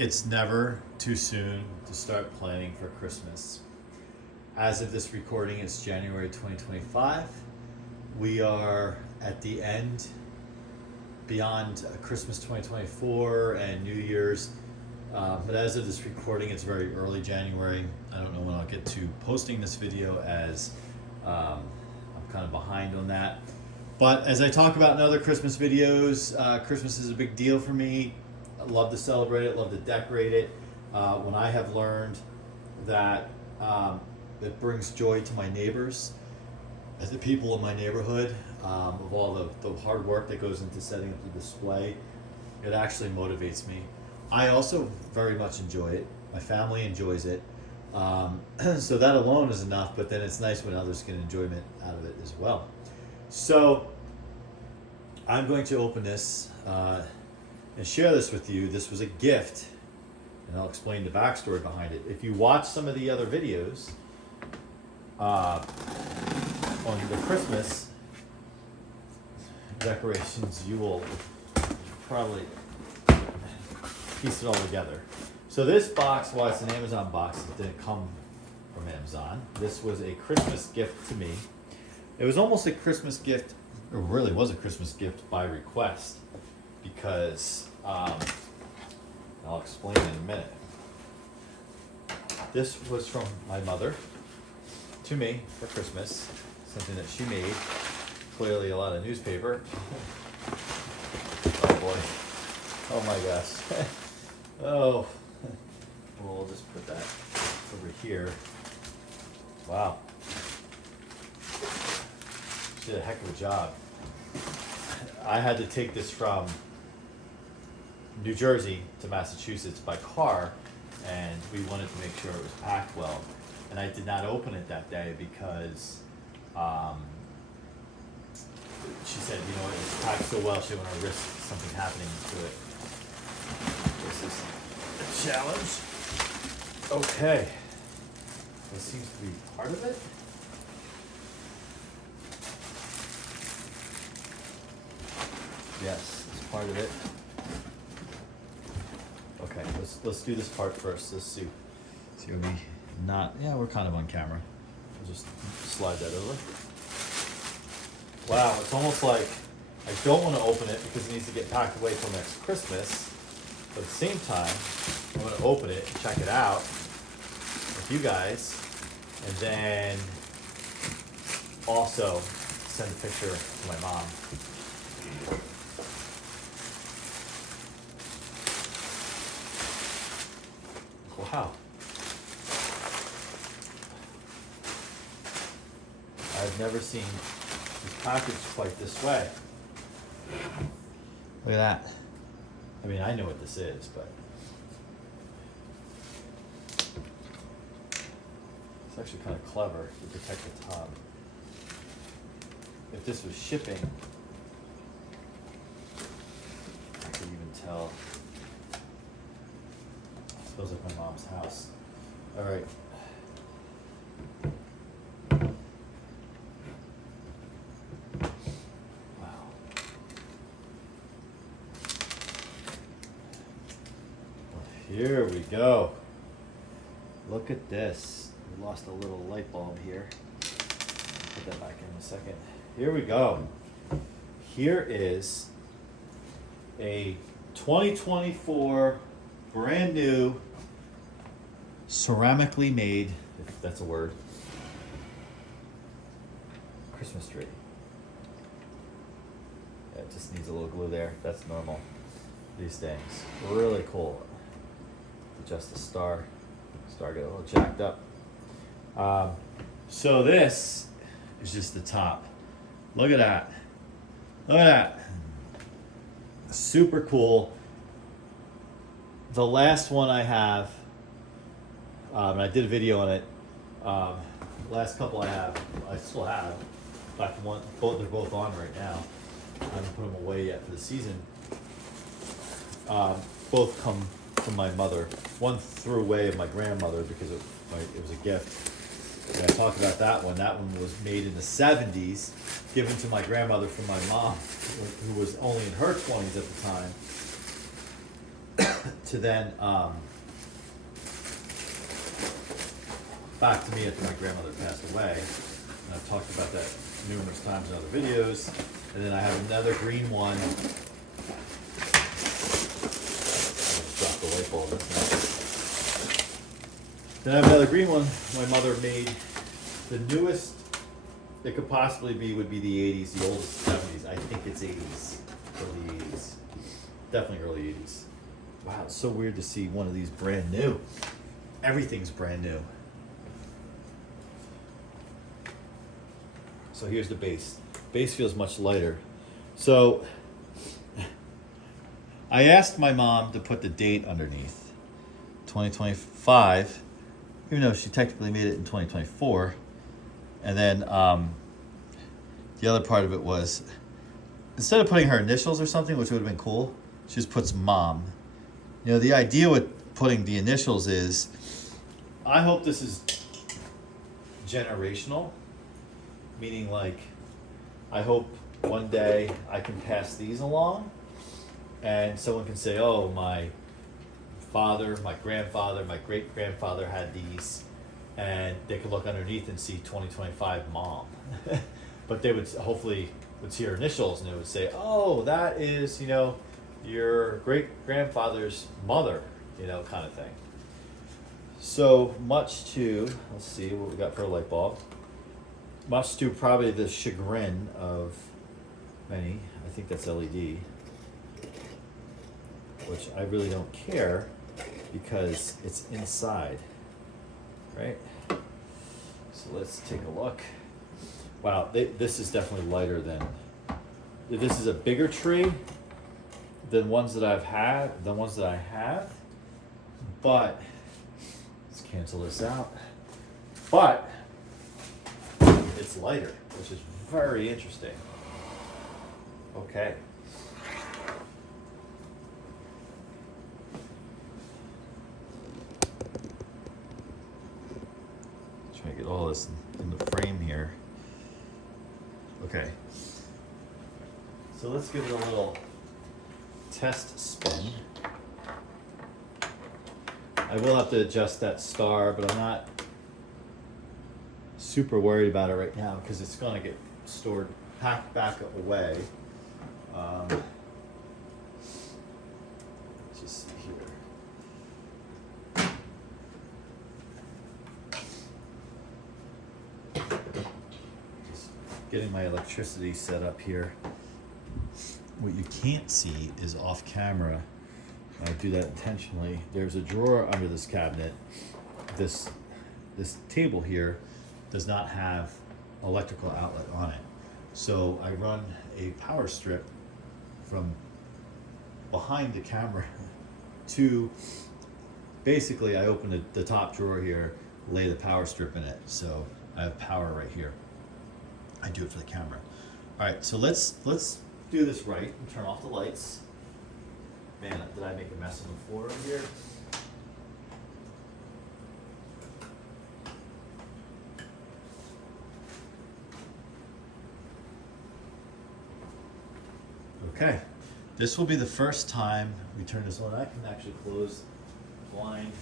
It's never too soon to start planning for Christmas. As of this recording, it's January 2025. We are at the end, beyond Christmas 2024 and New Year's. But as of this recording, it's very early January. I don't know when I'll get to posting this video, as I'm kind of behind on that. But as I talk about in other Christmas videos, Christmas is a big deal for me. I love to celebrate it, love to decorate it. When I have learned that it brings joy to my neighbors, the people in my neighborhood, of all the hard work that goes into setting up the display, it actually motivates me. I also very much enjoy it. My family enjoys it. So that alone is enough, but then it's nice when others get enjoyment out of it as well. So I'm going to open this and share this with you. This was a gift, and I'll explain the backstory behind it. If you watch some of the other videos on the Christmas decorations, you will probably piece it all together. So this box, while it's an Amazon box, it didn't come from Amazon. This was a Christmas gift to me. It was almost a Christmas gift, or really was a Christmas gift by request, because I'll explain in a minute. This was from my mother to me for Christmas, something that she made. Clearly a lot of newspaper. Oh boy. Oh my gosh. Oh. Well, we'll just put that over here. Wow. She did a heck of a job. I had to take this from New Jersey to Massachusetts by car, and we wanted to make sure it was packed well. And I did not open it that day because she said, you know, it's packed so well, she didn't want to risk something happening to it. This is a challenge. Okay. This seems to be part of it. Yes, it's part of it. Okay, let's do this part first. Let's see what we not. Yeah, we're kind of on camera. We'll just slide that over. Wow, it's almost like I don't want to open it because it needs to get packed away till next Christmas. But at the same time, I'm going to open it and check it out with you guys, and then also send a picture to my mom. Wow. I've never seen this package quite this way. Look at that. I mean, I know what this is, but it's actually kind of clever to protect the top. If this was shipping, I could even tell. It smells like my mom's house. All right. Here we go. Look at this. We lost a little light bulb here. Put that back in a second. Here we go. Here is a 2024 brand new ceramically made, if that's a word, Christmas tree. Yeah, it just needs a little glue there. That's normal. These things. Really cool. Adjust the star get a little jacked up. So this is just the top. Look at that. Look at that. Super cool. The last one I have, and I did a video on it. Last couple I still have. In fact, they're both on right now. I haven't put them away yet for the season. Both come from my mother. One threw away of my grandmother because it was a gift. And I talked about that one. That one was made in the 70s, given to my grandmother from my mom, who was only in her 20s at the time. to then back to me after my grandmother passed away. And I've talked about that numerous times in other videos. And then I have another green one. I just dropped the light bulb. That's nice. Then I have another green one my mother made. The newest it could possibly be would be the 80s, the oldest 70s. I think it's 80s, early 80s. Definitely early 80s. Wow, it's so weird to see one of these brand new. Everything's brand new. So here's the base. Base feels much lighter. So I asked my mom to put the date underneath, 2025, even though she technically made it in 2024. And then the other part of it was, instead of putting her initials or something, which would have been cool, she just puts mom. You know, the idea with putting the initials is, I hope this is generational, meaning like, I hope one day I can pass these along and someone can say, oh, my father, my grandfather, my great-grandfather had these, and they could look underneath and see 2025 mom. But they would hopefully would see her initials and it would say, oh, that is, you know, your great-grandfather's mother, you know, kind of thing. So much to, let's see what we got for a light bulb. Much to probably the chagrin of many, I think that's LED, which I really don't care because it's inside, right? So let's take a look. Wow, this is definitely lighter than, this is a bigger tree than ones that I've had, the ones that I have, but let's cancel this out. But it's lighter, which is very interesting. Okay. Try to get all this in the frame here. Okay. So let's give it a little test spin. I will have to adjust that star, but I'm not super worried about it right now because it's going to get stored, packed back away. Just see here. Just getting my electricity set up here. What you can't see is off camera. I do that intentionally. There's a drawer under this cabinet. This table here does not have electrical outlet on it. So I run a power strip from behind the camera to, basically I open the top drawer here, lay the power strip in it. So I have power right here. I do it for the camera. All right, so let's do this right and turn off the lights. Man, did I make a mess on the floor over here? Okay, this will be the first time we turn this on. I can actually close the blind.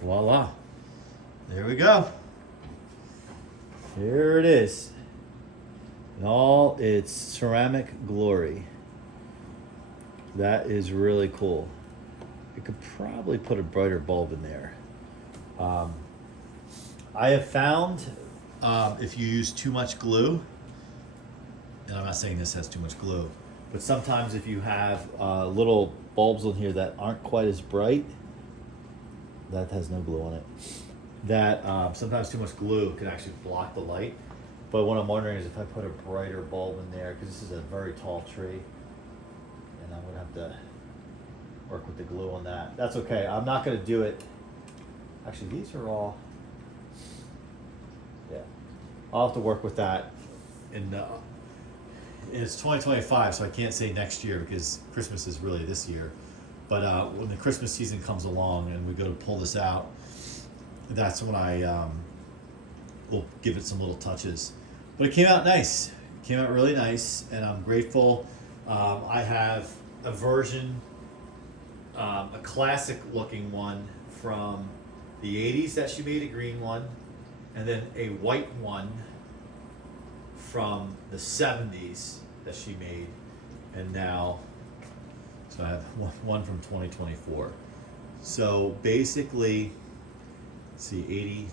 Voila, there we go. Here it is, in all its ceramic glory. That is really cool. You could probably put a brighter bulb in there. I have found if you use too much glue, and I'm not saying this has too much glue, but sometimes if you have little bulbs on here that aren't quite as bright, that has no glue on it, that sometimes too much glue can actually block the light. But what I'm wondering is if I put a brighter bulb in there, because this is a very tall tree, and I'm gonna have to work with the glue on that. That's okay, I'm not gonna do it. Actually, these are all, yeah. I'll have to work with that. And it's 2025, so I can't say next year because Christmas is really this year. But when the Christmas season comes along and we go to pull this out, that's when I will give it some little touches. But it came out nice. It came out really nice, and I'm grateful. I have a version, a classic looking one from the 80s that she made, a green one, and then a white one from the 70s that she made, and now, so I have one from 2024. So basically, let's see, 80,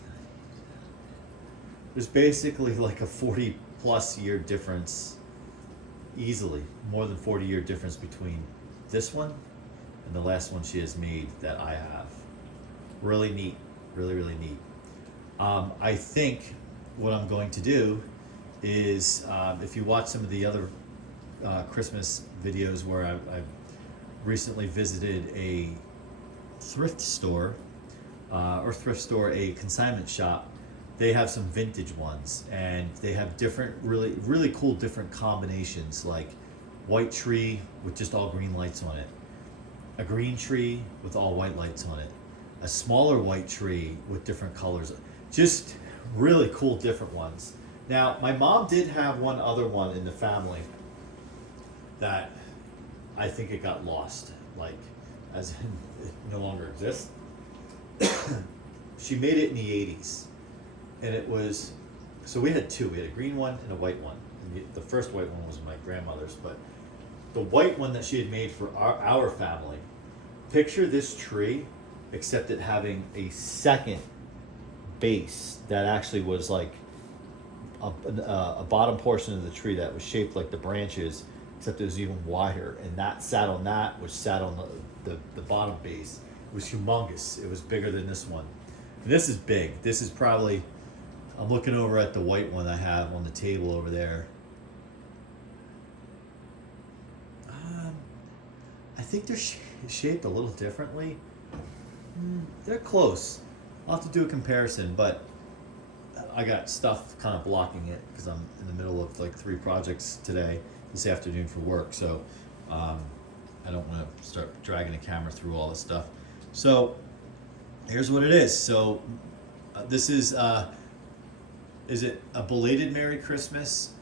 there's basically like a 40 plus year difference, easily, more than 40-year difference between this one and the last one she has made that I have. Really neat, really, really neat. I think what I'm going to do is, if you watch some of the other Christmas videos where I recently visited a thrift store, a consignment shop, they have some vintage ones, and they have different, really, really cool different combinations, like white tree with just all green lights on it, a green tree with all white lights on it, a smaller white tree with different colors, just really cool different ones. Now, my mom did have one other one in the family that I think it got lost, like, as in it no longer exists. She made it in the 80s, and it was, so we had two. We had a green one and a white one. And the first white one was my grandmother's, but the white one that she had made for our family, picture this tree, except it having a second base that actually was like a bottom portion of the tree that was shaped like the branches, except it was even wider, and that sat on that, which sat on the bottom base. It was humongous. It was bigger than this one. And this is big. This is probably, I'm looking over at the white one I have on the table over there. I think they're shaped a little differently. They're close. I'll have to do a comparison, but I got stuff kind of blocking it because I'm in the middle of like 3 projects today, this afternoon for work. So I don't want to start dragging the camera through all this stuff. So here's what it is. So this is it a belated Merry Christmas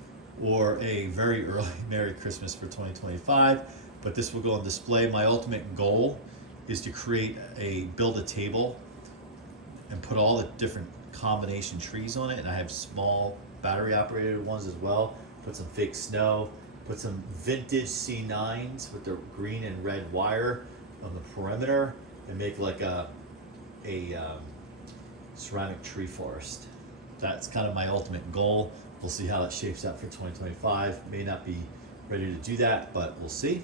or a very early Merry Christmas for 2025? But this will go on display. My ultimate goal is to build a table and put all the different combination trees on it. And I have small battery operated ones as well. Put some fake snow, put some vintage C9s with the green and red wire on the perimeter, and make like a ceramic tree forest. That's kind of my ultimate goal. We'll see how that shapes up for 2025. May not be ready to do that, but we'll see.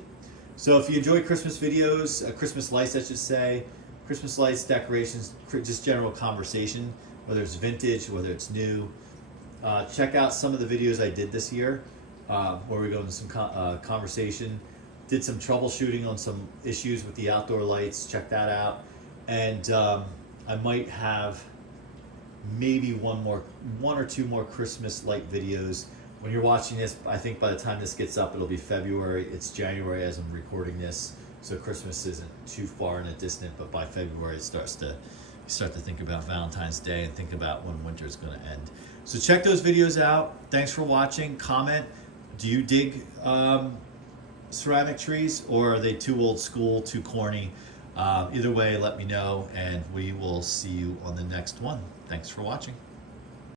So if you enjoy Christmas videos, Christmas lights I should say, Christmas lights, decorations, just general conversation, whether it's vintage, whether it's new, check out some of the videos I did this year, where we go into some conversation. Did some troubleshooting on some issues with the outdoor lights, check that out. And I might have maybe one or two more Christmas light videos. When you're watching this, I think by the time this gets up, it'll be February. It's January as I'm recording this, so Christmas isn't too far in the distance, but by February you start to think about Valentine's Day and think about when winter is going to end. So check those videos out. Thanks for watching. Comment, do you dig ceramic trees, or are they too old school, too corny? Either way, let me know, and we will see you on the next one. Thanks for watching.